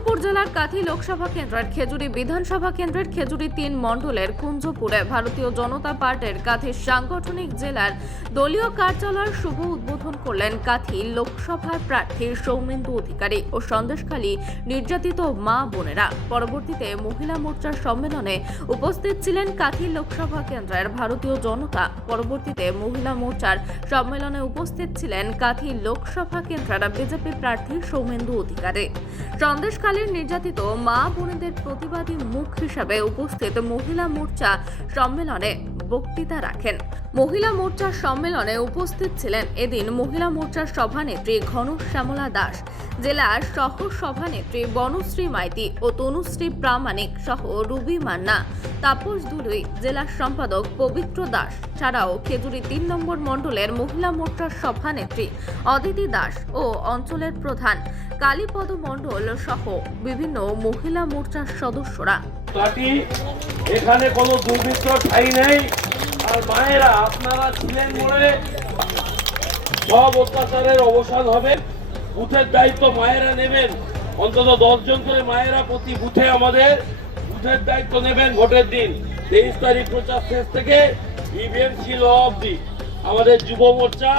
মেদিনীপুর জেলার কাথি লোকসভা কেন্দ্রের খেজুরি বিধানসভা কেন্দ্রের খেজুরি তিন মণ্ডলের কুঞ্জপুরে ভারতীয় জনতা পার্টির কাথি সাংগঠনিক জেলার দলীয় কার্যালয়ের শুভ উদ্বোধন করলেন কাথি লোকসভার প্রার্থী সৌমেন্দু অধিকারী ও সন্দেশখালী নির্যাতিত মা বোনেরা। পরবর্তীতে মহিলা মোর্চার সম্মেলনে উপস্থিত ছিলেন কাথি লোকসভা কেন্দ্রের ভারতীয় জনতা। পরবর্তীতে মহিলা মোর্চার সম্মেলনে উপস্থিত ছিলেন কাথি লোকসভা কেন্দ্রের বিজেপি প্রার্থী সৌমেন্দু অধিকারী। সন্দেশকালীর নির্যাতিত মা বোনদের প্রতিবাদী মুখ হিসাবে উপস্থিত মহিলা মোর্চা সম্মেলনে বক্তৃতা রাখেন। মহিলা মোর্চার সম্মেলনে উপস্থিত ছিলেন এদিন মহিলা মোর্চার সভানেত্রী ঘন শ্যামলা দাস। জেলার সহ সভানেত্রী বনশ্রী মাইতি ও তনুশ্রী প্রামাণিক সহ রুবি মান্না। তাপস দুলুই জেলার সম্পাদক পবিত্র দাস। ছাড়াও খেজুরি তিন নম্বর মণ্ডলের মহিলা মোর্চার সভানেত্রী অদিতি দাস ও অঞ্চলের প্রধান। কালীপদ মণ্ডল সহ বিভিন্ন মহিলা মোর্চার সদস্যরা পার্টি এখানে কোনো দুর্বৃত্ত ঠাই নেই। আর মায়েরা, আপনারা ছিলেন বলে সব অত্যাচারের অবসান হবে। বুথের দায়িত্ব মায়েরা নেবেন। অন্তত দশজন করে মায়েরা প্রতি বুথে আমাদের বুথের দায়িত্ব নেবেন ভোটের দিন। তেইশ তারিখ প্রচার শেষ থেকে ইভিএম ছিল অবধি। আমাদের যুব মোর্চা,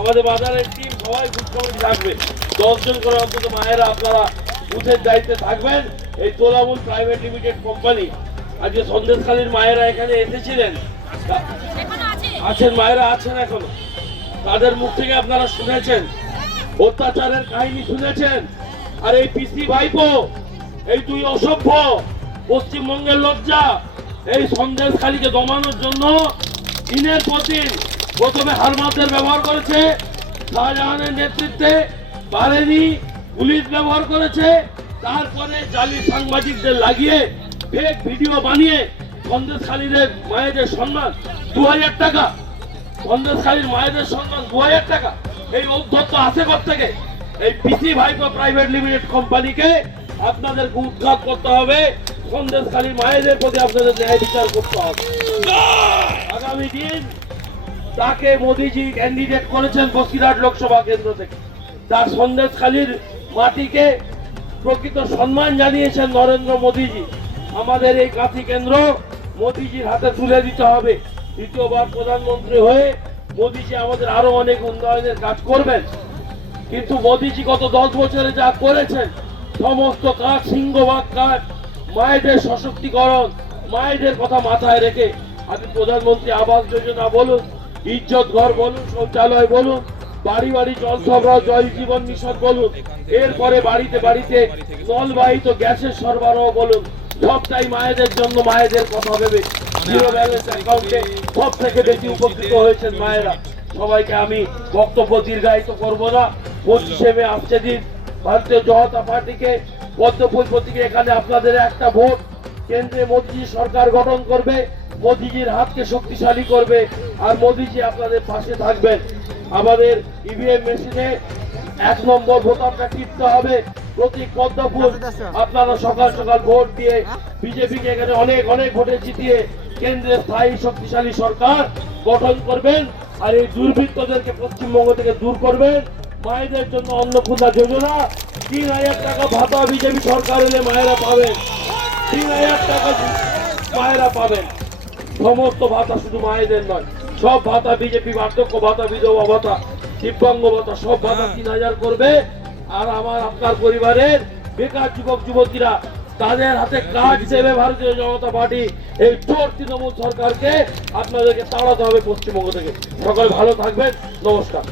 আমাদের বাজারের টিম সবাই বুথ কমিটি থাকবে। দশজন করে অন্তত মায়েরা আপনারা বুথের দায়িত্বে থাকবেন। এই তোলামুল প্রাইভেট লিমিটেড কোম্পানি আজকে সন্দেশখালীর মায়েরা এখানে এসেছিলেন। আছেন মায়েরা আছেন এখনও। তাদের মুখ থেকে আপনারা শুনেছেন অত্যাচারের কাহিনী শুনেছেন। আর এই পিসি ভাইপো এই দুই অসভ্য পশ্চিমবঙ্গের লজ্জা এই সন্দেশখালীকে দমানোর জন্য দিনের পর দিন প্রথমে হারমাদের ব্যবহার করেছে শাহজাহানের নেতৃত্বে পারেনি পুলিশ ব্যবহার করেছে তারপরে জালি সাংবাদিকদের লাগিয়ে ফেক ভিডিও বানিয়ে সন্দেশখালীদের মায়েদের সম্মান দু হাজার টাকা সন্দেশখালীর মায়েদের সম্মান দু হাজার টাকা। এই ঔদ্ধত্য আসে থেকে এই পিসি ভাইপো প্রাইভেট লিমিটেড কোম্পানিকে আপনাদের উৎখাত করতে হবে। সন্দেশখালীর মায়েদের প্রতি আপনাদের ন্যায় বিচার করতে হবে। আগামী দিন তাকে মোদিজি ক্যান্ডিডেট করেছেন বসিরহাট লোকসভা কেন্দ্র থেকে। তার সন্দেশখালীর মাটিকে প্রকৃত সম্মান জানিয়েছেন নরেন্দ্র মোদিজি। আমাদের এই কাঁথি কেন্দ্র মোদিজির হাতে তুলে দিতে হবে। দ্বিতীয়বার প্রধানমন্ত্রী হয়ে মোদীজি আমাদের আরও অনেক উন্নয়নের কাজ করবেন। কিন্তু মোদীজি গত দশ বছরে যা করেছেন, সমস্ত কাজ সিংহভাগ কাজ, মায়েদের সশক্তিকরণ, মায়েদের কথা মাথায় রেখে আপনি প্রধানমন্ত্রী আবাস যোজনা বলুন, ইজ্জত ঘর বলুন, শৌচালয় বলুন বাড়ি বাড়ি জল সরবরাহ, জল জীবন মিশন বলুন। এরপরে বাড়িতে বাড়িতে নলবাহিত গ্যাসের সরবরাহ বলুন। সবটাই মায়েদের জন্য, মায়েদের কথা ভেবে। জিরো ব্যালেন্স অ্যাকাউন্টে সব থেকে বেশি উপকৃত হয়েছেন মায়েরা। সবাইকে আমি বক্তব্য দীর্ঘায়িত করব না। পঁচিশে মে আসছে দিন ভারতীয় জনতা পার্টিকে পদ্মফুল প্রতীকে এখানে আপনাদের একটা ভোট। কেন্দ্রে মোদীজি সরকার গঠন করবে, মোদীজির হাতকে শক্তিশালী করবে। আর মোদীজি আপনাদের পাশে থাকবেন। আমাদের ইভিএম মেশিনে এক নম্বর বোতামটা টিপতে হবে। প্রতীক পদ্মফুল, আপনারা সকাল সকাল ভোট দিয়ে বিজেপিকে এখানে অনেক অনেক ভোটে জিতিয়ে কেন্দ্রে স্থায়ী শক্তিশালী সরকার গঠন করবেন আর এই দুর্বৃত্তদেরকে পশ্চিমবঙ্গ থেকে দূর করবেন। মায়েদের জন্য অন্নপূর্ণা যোজনা, তিন হাজার টাকা ভাতা বিজেপি সরকার এলে মায়েরা পাবেন। তিন হাজার টাকা মায়েরা পাবেন। সমস্ত ভাতা শুধু মায়েদের নয়। সব ভাতা বিজেপি বার্ধক্য ভাতা বিধবা ভাতা দিব্যাঙ্গ ভাতা সব ভাতা তিন হাজার করবে। আর আমার আপনার পরিবারের বেকার যুবক যুবতীরা তাদের হাতে কাজ দেবে ভারতীয় জনতা পার্টি। এই চোর তৃণমূল সরকারকে আপনাদেরকে তাড়াতে হবে পশ্চিমবঙ্গ থেকে। সকলে ভালো থাকবেন। নমস্কার।